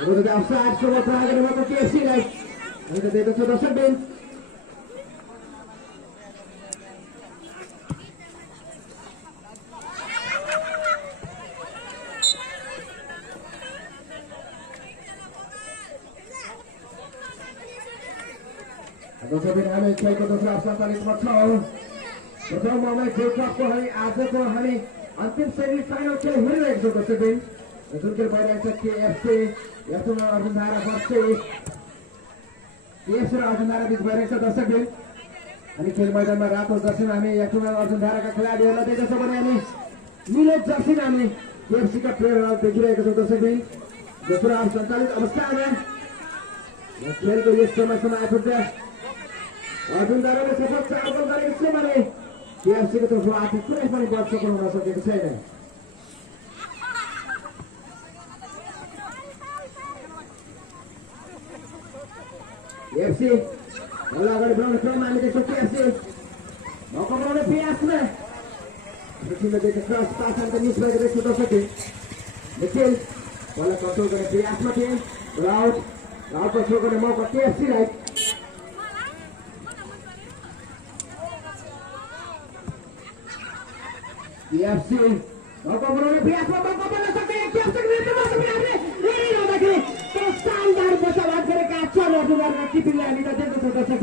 Kemudian offside semua terakhir dengan KFC guys. Kita tengok sudah sebin. Atau sebin kami cek untuk offside kali pertama. Pertama moment Jacob को हमें आज को हमें अंतिम सेमीफाइनल खेल हुई है जो sebin. Betul pada KFC Arjun Dhara versus KFC Arjun Dhara बीच भइरहेको छ दर्शकबिन अनि खेल मैदानमा रातो जर्सी हामी अर्जुन धाराका खेलाडीहरूलाई देख्छौँ भने हामी नीलो जर्सी हामी KFC का प्लेयरहरू देखिरहेको छौँ दर्शकबिन दोस्रो हाफ सञ्चालित अवस्थामा खेलको यस समयसम्म आइपुग्दा अर्जुन धाराले सफल 4 गोल गरेको छ भने KFC को तर्फबाट आफू कुनै पनि बल सफल हुन सकेको छैन। KFC bola akan bermain kerana ini ke KFC maka bermain biasnya bersama dengan keras pasan tenis bagi mereka sudah sakit Nikhil bola kontrol dengan biasnya dia Raut kontrol dengan mau ke KFC right KFC maka bermain biasnya maka bola sakit KFC itu masuk ini lagi terus standar pesawat mereka चलो दुबारा की बिल्लानी का देखो तो दर्शक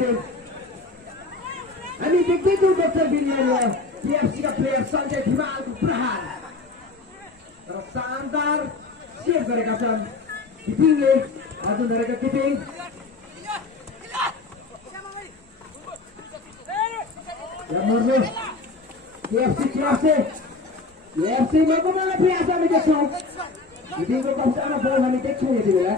अभी देखते तो दर्शक बिल्लानी KFC का प्लेयर संजय धीमाल को प्रहार तरफ शानदार सेव करेगा सर कीपिंग है अर्जुन धारा का कीपिंग क्या मरने KFC में को मालूम प्रयास हमें देखो कीपिंग को कब सारा बॉल हमें देखो ये दिला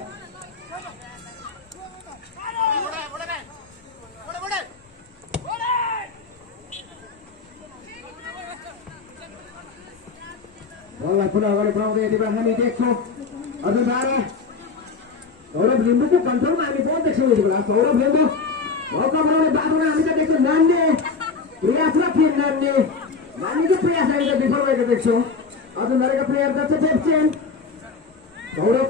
bola punya kali berangkat di belakang ini dekso Arjun Dhara Saurabh Limbu को कंट्रोल में आने बहुत देखो ये बोला Saurabh Limbu मौका बनाने बाबू ने अभी तक देखो नान्ने प्रयास ना फिर नान्ने के प्रयास आए तो विफल हुए देखो Arjun Dhara का प्लेयर दस से 15 Saurabh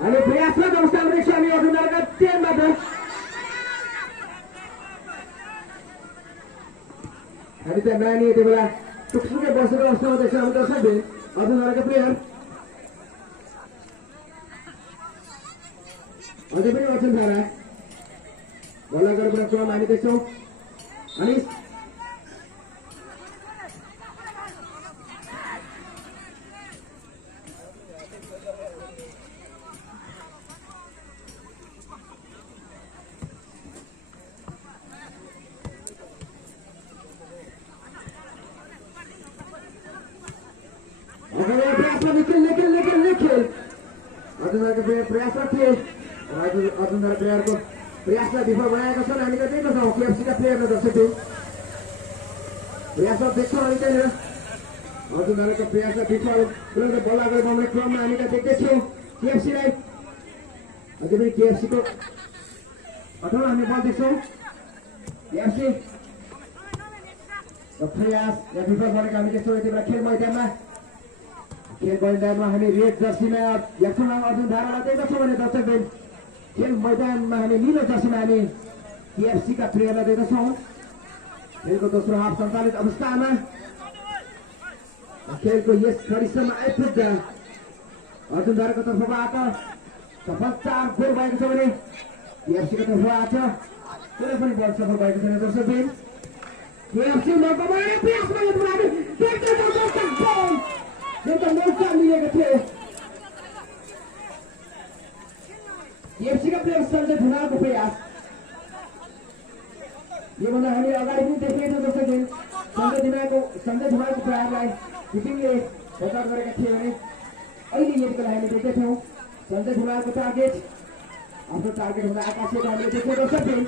अरे प्रयास ना दोस्तों देखो अभी Arjun Dhara का 10 बार Hari itu nani itu bola tuksunya bosnya bosnya deksa हम दर्शक भी Arjun Dhara का प्लेयर अजय पनि Arjun Dhara bola गरेर पुरा क्रम हामी देख्छौँ अनिस Arjun Dhara के प्रयास रखे Arjun Dhara प्लेयर को प्रयासलाई विफल बनाएका छन् हामी त देख्न सक्छौँ KFC का प्लेयरले दर्शक प्रयास देख्छौँ हामी त्यहाँनिर Arjun Dhara को प्रयासलाई विफल तुरन्त बल अगाडि बढाउने क्रममा हामी त देख्दैछौँ KFC लाई अझै पनि KFC को अथवा हामी बल देख्छौँ KFC प्रयास विफल गरेका हामी देख्छौँ यति बेला खेल मैदानमा खेल मैदानमा हामी रेड जर्सीमा यक्षमा Arjun Dharaलाई देख्दछौँ भने दर्शकबिन खेल मैदानमा हामी नीलो जर्सीमा हामी केएफसी का प्लेयरलाई देख्दछौँ। खेलको दोस्रो हाफ सञ्चालित अवस्थामा खेलको यस घडीसम्म आइपुग्दा अर्जुनधाराको तर्फबाट सफल 4 गोल भएको छ भने केएफसी को तर्फबाट कुनै पनि बल सफल भएको छैन। दर्शकबिन केएफसी मौकाबाट प्रयासमा यति हामी देख्दैछौँ। दर्शकबिन एउटा मौका मिलेको थियो। केएफसी का प्लेयर सञ्जय धुमालको प्रयास योभन्दा हामी अगाडि पनि देखेका छौँ। दर्शकबिन सञ्जय धुमालको प्रयासलाई टिमले बचाव गरेका थिए भने अहिले यति बेला हामी देख्दैछौँ सञ्जय धुमालको टार्गेट आफ्नो टार्गेट हुँदा आकाशको हामीले देख्यौँ। दर्शकबिन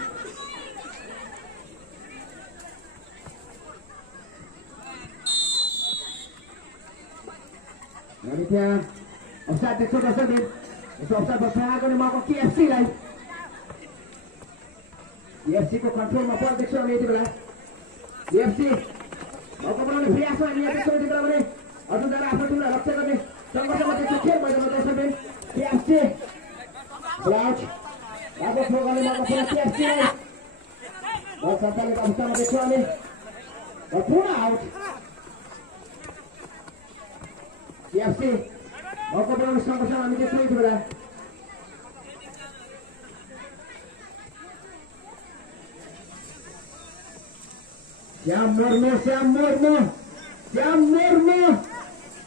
हामी त्यहाँ अफसाइड देख्छौँ। दर्शकबिन यसो अफसाइड बचाएर गर्ने मौका केएफसीलाई केएफसीको कन्ट्रोलमा बल देख्छौँ हामी यति बेला। केएफसी मौका बनाउने प्रयासमा हामी यहाँ देख्छौँ यति बेला भने अर्जुनधारा आफ्नो टिमलाई रक्षा गर्ने सङ्घर्षमा देख्छ खेल मैदानमा। दर्शकबिन केएफसी ब्लाउट अब थ्रो गर्ने मौका पुरा केएफसीलाई बल सञ्चालित अवस्थामा देख्छौँ हामी पुनः आउट। केएफसी मौका बनाउने सङ्घर्षमा हामी देख्छौँ यति बेला। श्याम मुर्मू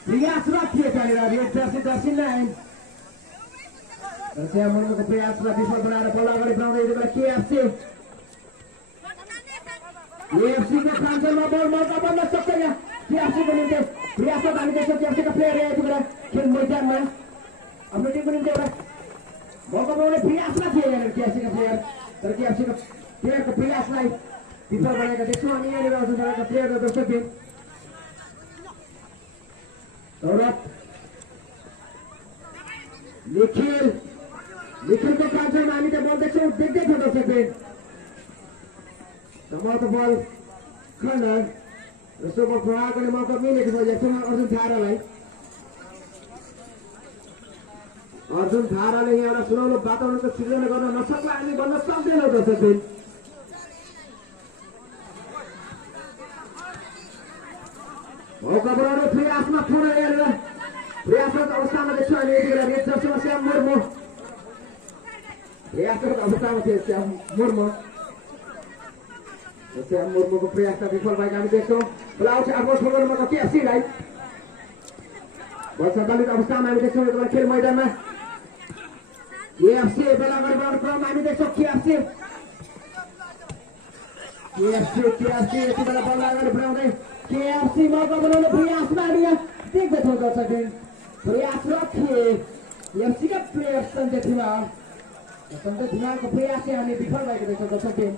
प्रयासरत थिए त्यहाँनिर रेड जर्सी 9 श्याम मुर्मूको प्रयासलाई विफल बनाएर बल अगाडि बढाउँदै यति बेला केएफसी को फ्रान्समा बल मौका बन्न सक्दैन। केएफसीको निम्ति प्रयासरत हामी देख्छौँ। केएफसीका प्लेयर यति बेला खेल मैदानमा आफ्नो टिमको निम्ति एउटा मौका बनाउने प्रयासमा थिए यहाँनिर केएफसीका प्लेयर। तर केएफसीको प्लेयरको प्रयासलाई विफल बनाएका देख्छौँ हामी यहाँनिर अर्जुनधाराका प्लेयर। दर्शकबिन सौरभ निखिलको कान्छमा हामी त्यहाँ बल देख्छौँ देख्दैछौँ। दर्शकबिन समातो बल खन्डर यसो बल प्रहार गर्ने मौका मिलेको छ अर्जुन थारालाई। अर्जुन थाराले यहाँ एउटा सुनौलो वातावरणको सृजना गर्न नसक्ला हामी भन्न सक्दैनौँ। दर्शकबिन मौका बनाउने प्रयासमा पुनः यहाँनिर प्रयासरत अवस्थामा देख्छौँ हामी यति बेला रेड जर्सीमा श्याम मुर्मू प्रयासरत अवस्थामा थियो। श्याम मुर्मूको प्रयासलाई विफल भएको हामी देख्छौँ। ब्लाउट आफ्नो थ्रो गर्ने मौका केएफसीलाई बल सञ्चालित अवस्थामा हामी देख्छौँ यति बेला खेल मैदानमा। केएफसी बेला अगाडि बढाउने क्रममा हामी देख्छौँ। केएफसी यति बेला बल अगाडि बढाउँदै केएफसी मौका बनाउने प्रयासमा हामी यहाँ देख्दछौँ। दर्शकबिन प्रयासरत थिए केएफसीका प्लेयर सञ्जय धुमालको प्रयास चाहिँ हामी विफल भएको देख्छौँ। दर्शकबिन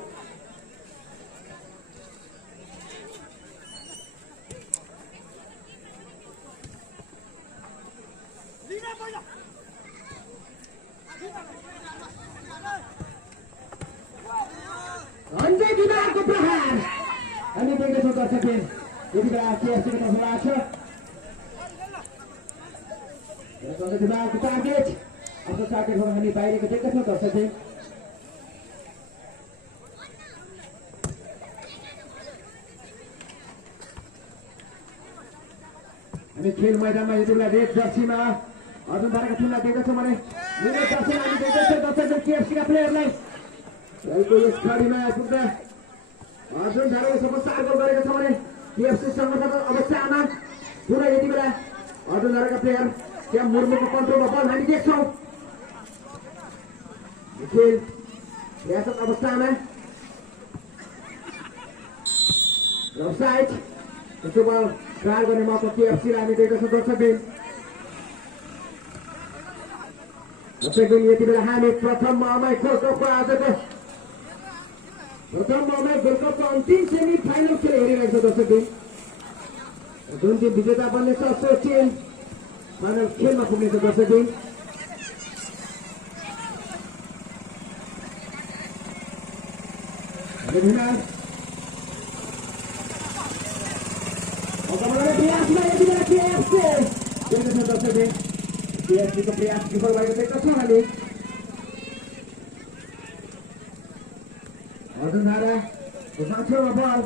सञ्जय धुमालको प्रहार हामी देख्दछौँ। दर्शकबिन यति बेला केएफसीको तर्फबाट छ सञ्जय धुमालको टार्गेट आफ्नो टार्गेटबाट हामी बाहिरको देख्दछौँ। दर्शकबिन हामी खेल मैदानमा यति बेला रेड जर्सीमा अर्जुनधाराका टिमलाई देख्दछौँ भने नीलो जर्सीमा हामी देख्दैछौँ। दर्शकबिन केएफसीका प्लेयरलाई खेलको यस खडीमा आइपुग्दा अर्जुनधाराले सफल 4 गोल गरेको छ भने केएफसी सङ्घर्षको अवस्थामा पुनः यति बेला अर्जुनधाराका प्लेयर श्याम मुर्मूको कन्ट्रोलमा बल हामी देख्छौँ। खेल प्रयासरत अवस्थामा अफसाइड त्यसो बल ट्रायल गर्ने मौका केएफसीलाई हामी देख्दछौँ। दर्शकबिन यति बेला हामी प्रथम महामाई गोल्डकपको आजको अन्तिम सेमी फाइनल खेल हेरिरहेको छ। दर्शकबिन जुन टिम विजेता बन्नेछ त्यो टिम फाइनल खेलमा पुग्नेछ। दर्शकबिन केएफसीको प्रयास विफल भएको देख्दछौँ हामी। अर्जुन धारा छेउमा बल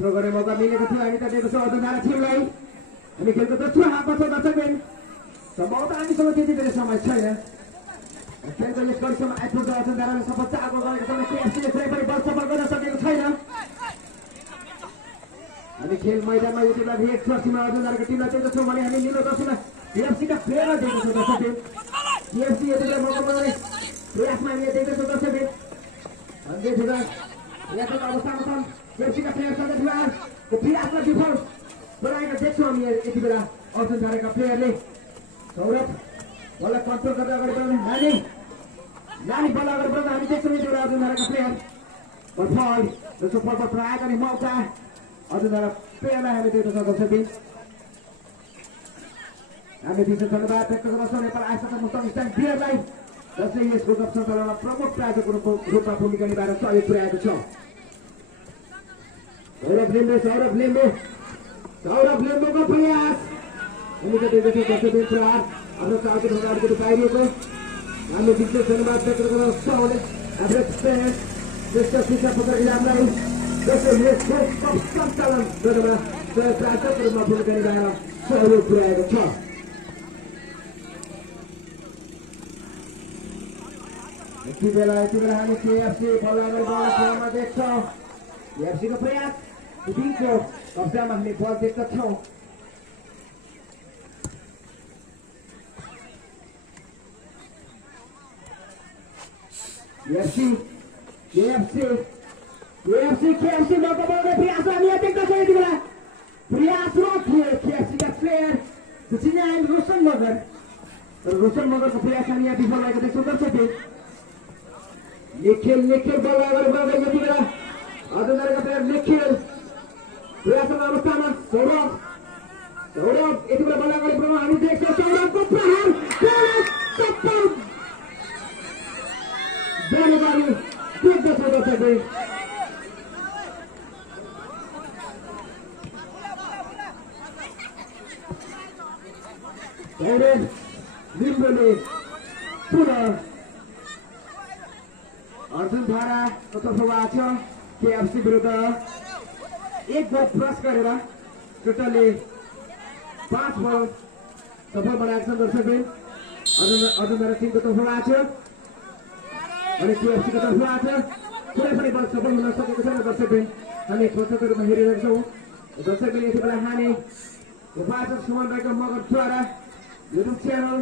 थ्रो गर्ने मौका मिलेको थियो हामी त दिएको छौँ अर्जुन धारा टिमलाई हामी खेलको दोस्रो हाफमा छौँ दर्शकबिन सम्भवतः हामीसँग त्यति धेरै समय छैन खेलको यस कक्षामा आइपुग्दा अर्जुन धाराले सफल चालको गरेको समय केएफसीले कुनै पनि बल सफल गर्न सकेको छैन हामी खेल मैदानमा यति बेला एक चर्सीमा अर्जुन धाराको टिमलाई दिएको छौँ भने हामी निलो दर्शनमा केएफसीका प्लेयरलाई दिएको छौँ दर्शकबिन केएफसी यति बेला मौका बनाउने प्रयासमा हामीले दिएको छौँ दर्शकबिन अन्य भित्र यहाँको अवस्थामा छन् केएफसीका प्लेयर सदस्यमा प्रयासलाई विफल बनाएको देख्छौँ हामी यति बेला अर्जुन धाराका प्लेयरले सौरभ बललाई कन्ट्रोल गर्दै अगाडि बढाउने नानी बल अगाडि बढाउँदा हामी देख्छौँ यति बेला अर्जुन धाराका प्लेयर फल जस्तो फल प्रयोग गर्ने मौका अर्जुन धारा प्लेयरलाई हामी दिएको छौँ दर्शकबिन हामी विशेष धन्यवाद व्यक्त गर्छौँ नेपाल आशा मुक्तम स्थान बियरलाई जसले यस गोल्ड सञ्चालनमा प्रमुख प्रायोजकको रूपमा भूमिका निभाएर सहयोग पुर्याएको छ सौरभ लिम्बूको प्रयास हामीले दिएको छौँ दर्शकबिन प्रहार आफ्नो चालको ढङ्गाहरूको पाइरहेको हामी विशेष धन्यवाद व्यक्त गर्छौँ हाम्रो श्रेष्ठ शिक्षा पत्र इनामलाई जसले यस गोल्ड सञ्चालन गर्नमा सहयोग प्रायोजकको रूपमा भूमिका निभाएर सहयोग पुर्याएको छ यति बेला हामी केएफसी बल अगाडि बढाउने क्रममा देख्छौँ केएफसीको प्रयास दिनको कब्जामा हामी बल देख्दछौँ केएफसी मौका बनाउने प्रयास हामी देख्दछौँ यति बेला प्रयासरत थिए केएफसीका प्लेयर चिन्यान रोशन मगरको प्रयास हामी यहाँ विफल भएको देख्छौँ दर्शकबिन निखिल बल अगाडि बढ्दै यति बेला अर्जुन धाराका प्लेयर निखिल प्रयासको अवस्थामा सौरभ यति बेला बल अगाडि बढाउन हामी देख्छौँ सौरभको प्रहार जानकारी देख्दछौँ दर्शकबिन सौरभ लिम्बूले पुनः अर्जुन धाराको तर्फबाट छ केएफसी विरुद्ध एक गोल क्रस गरेर टोटलले 5 बल सफल बनाएको छ दर्शकबिन अर्जुन धारा टिमको तर्फबाट छ अनि केएफसीको तर्फबाट कुनै पनि बल सफल हुन सकेको छैन दर्शकबिन हामी प्रत्यक्ष रूपमा हेरिरहेका छौँ दर्शकबिन यति बेला हामी उपासक सुमन राईको मगरद्वारा युट्युब च्यानल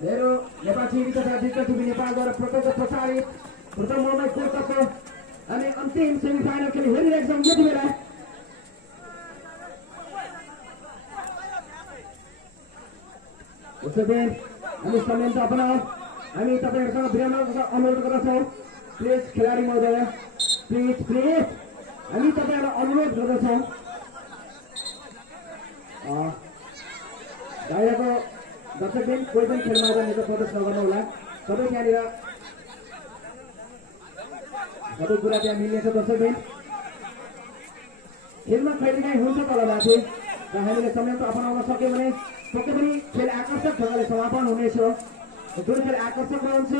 मेरो नेपाल टिभी तथा डिजिटल टिभी नेपालद्वारा प्रत्यक्ष प्रसारित प्रथम मोबाइल कोर्टको अनि अन्तिम सेमिफाइनल खेल हेरिरहेका छौँ यति बेला दर्शकबिन हामी संयन्त्र अपनाऊ हामी तपाईँहरूसँग विनम्र अनुरोध गर्दछौँ प्लिज खेलाडी महोदय प्लिज हामी तपाईँहरूलाई अनुरोध गर्दछौँ बाहिरको दर्शकबिन कोही पनि खेल मैदानभित्र प्रवेश नगर्नुहोला सबै त्यहाँनिर सबै कुरा त्यहाँ मिल्नेछ दर्शकबिन खेलमा कहिलेकाहीँ हुन्छ तलमाथि र हामीले संयन्त्र अपनाउन सक्यौँ भने पक्कै पनि खेल आकर्षक ढङ्गले समापन हुनेछ जुन खेल आकर्षक रहन्छ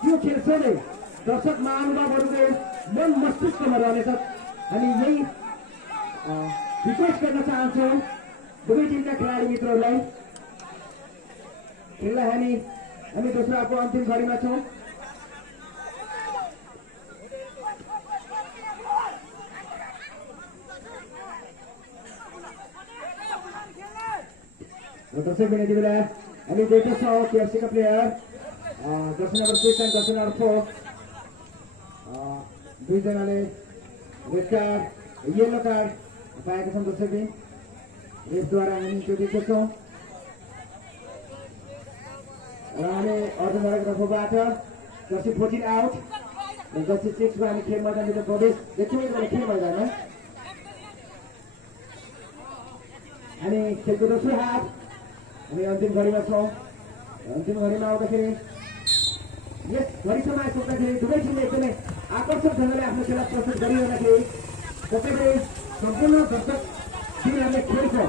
त्यो खेल सधैँ दर्शक महानुभावहरूको मन मस्तिष्कमा रहनेछ हामी यही रिक्वेस्ट गर्न चाहन्छौँ दुवै टिमका खेलाडी मित्रहरूलाई खेललाई हामी दोस्रो हाफको अन्तिम घडीमा छौँ दर्शकबिन यति बेला हामी देख्दछौँ केएफसीका player jersey number 6 and jersey number 4 दुईजनाले रेड कार्ड येलो कार्ड पाएका छन् दर्शकबिन रेडद्वारा हामी त्यो देख्दछौँ र हामी अर्जुन धाराको तर्फबाट जर्सी 14 आउट र जर्सी 6 मा हामी खेल मैदानभित्र प्रवेश देख्छौँ खेल मैदानमा हामी खेलको दोस्रो हाफ हामी अन्तिम घडीमा छौँ अन्तिम घडीमा आउँदाखेरि यस घडीसम्म आइपुग्दाखेरि दुवै टिमले एकदमै आकर्षक ढङ्गले आफ्नो खेला प्रस्तुत गरिरहँदाखेरि कसैले सम्पूर्ण दर्शक टिमहरूले खेलको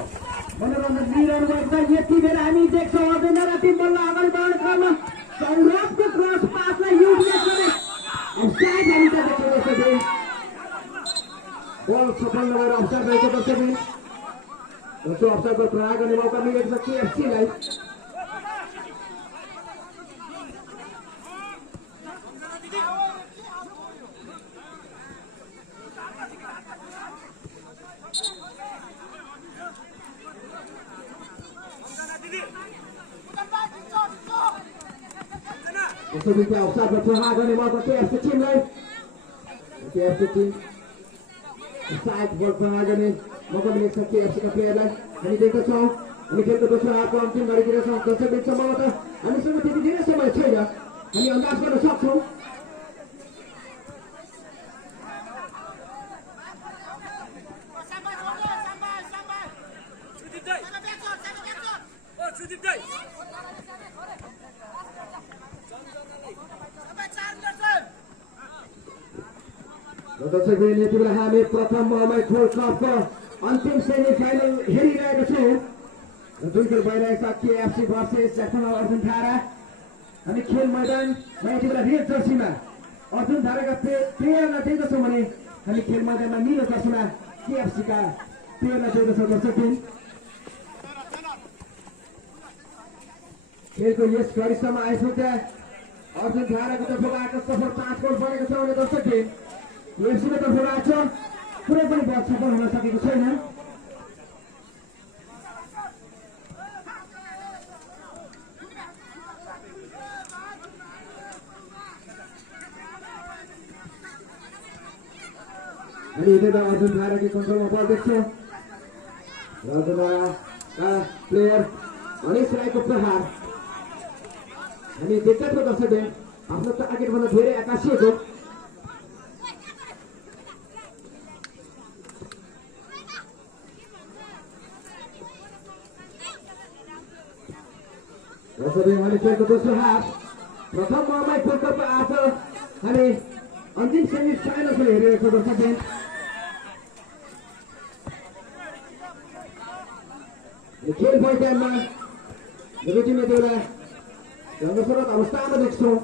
मनोरञ्जन लिइरहनु भएको छ। यति बेला हामी देख्छौँ अर्जेन्टिना टिम बल्ल अगाडि बढ्ने क्रममा सौरभको क्रस पासलाई युटिलाइज गर्ने अफसाइड भनिन्छ दर्शकले। बल सफल नभएर अफसाइड रहेको दर्शकले दोस्रो अफसाइडको प्रहार गर्ने मौका मिलेको छ केएफसीलाई। Kemudian offside berproha गर्ने मौका केएफसी टिमलाई। केएफसी टिम offside berproha गर्ने मौका मिलेको छ केएफसी का प्लेयरलाई। हामी देख्दछौँ हामी खेलको दोस्रो हाफको अन्तिम घडीतिर छौँ। दर्शकबिच सम्भवतः हामीसँग त्यति धेरै समय छैन, हामी अन्दाज गर्न सक्छौँ। दर्शकबिन यति बेला हामी प्रथम मोहम्मद वर्ल्ड कपको अन्तिम सेमी फाइनल हेरिरहेका छौँ, जुन खेल भइरहेको छ केएफसी भर्सेस जाफना अर्जुन थारा। हामी खेल मैदानमा यति बेला रेड जर्सीमा अर्जुन थाराका प्लेयरलाई देख्दछौँ भने हामी खेल मैदानमा नीलो जर्सीमा केएफसीका प्लेयरलाई देख्दछौँ। दर्शकबिन खेलको यस घडीसम्म आइसक्दा अर्जुन थाराको तर्फबाट सफल 5 गोल बनेको छ भने दर्शकबिन केएफसीको तर्फबाट कुनै पनि बल सफल हुन सकेको छैन। हामी यता अर्जुन थाराको कन्ट्रोलमा बल देख्छौँ। अर्जुनका प्लेयर अनिश राईको प्रहार हामी देख्दछौँ। दर्शकले आफ्नो टार्गेटभन्दा धेरै आकाशिएको हामी खेलको दोस्रो हाफ प्रथम मोहम्मद वर्ल्ड कपको आज हामी अन्तिम सेमी फाइनल खेल हेरिरहेको छौँ। दर्शकबिन खेल मैदानमा दुवै टिम यति बेला रङ्गसरत अवस्थामा देख्छौँ।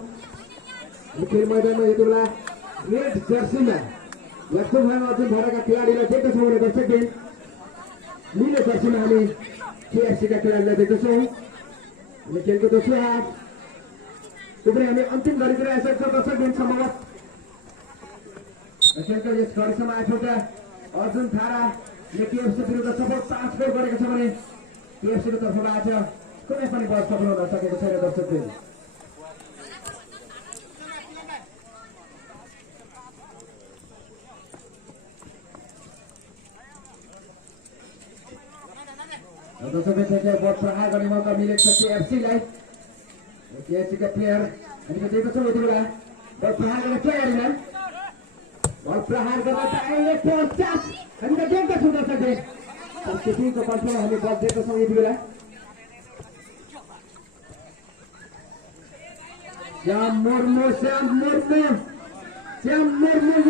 खेल मैदानमा यति बेला रेड जर्सीमा लेफ्टमा अर्जुन थाराका खेलाडीलाई देख्दछौँ भने दर्शकबिन नीलो जर्सीमा हामी केएफसीका खेलाडीलाई देख्दछौँ। खेलको दोस्रो हाफ पनि हामी अन्तिम घडीतिर आइसकेको छ। दर्शकबिन सम्भवतः खेलको यस घडीसम्म आइपुग्दा अर्जुन थाराले केएफसी विरुद्ध सफल 5 गोल गरेको छ भने केएफसीको तर्फबाट कुनै पनि बल सफल हुन सकेको छैन। दर्शकबिन बल प्रहार गर्ने मौका मिलेको छ केएफसीलाई। केएफसीका प्लेयर हामीले देख्दछौँ यति बेला बल प्रहार गर्ने तयारीमा बल प्रहार गर्न हामीले देख्दछौँ। दर्शकबिन टिमको कन्ट्रोलमा हामी बल देख्दछौँ यति बेला। श्याम मुर्मू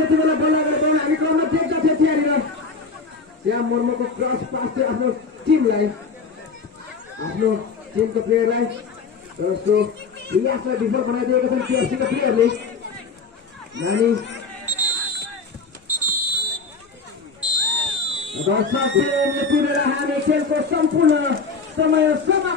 यति बेला बल अगाडि बढ्न हामी क्रममा देख्दछौँ तयारीमा। श्याम मुर्मूको क्रस पास थियो आफ्नो टिमलाई, आफ्नो टिमको प्लेयरलाई, तर उसको प्रयासलाई विफल बनाइदिएका छन् केएफसीका प्लेयरले। नानी दर्शकबिन यति बेला हामी खेलको सम्पूर्ण समय समाप्त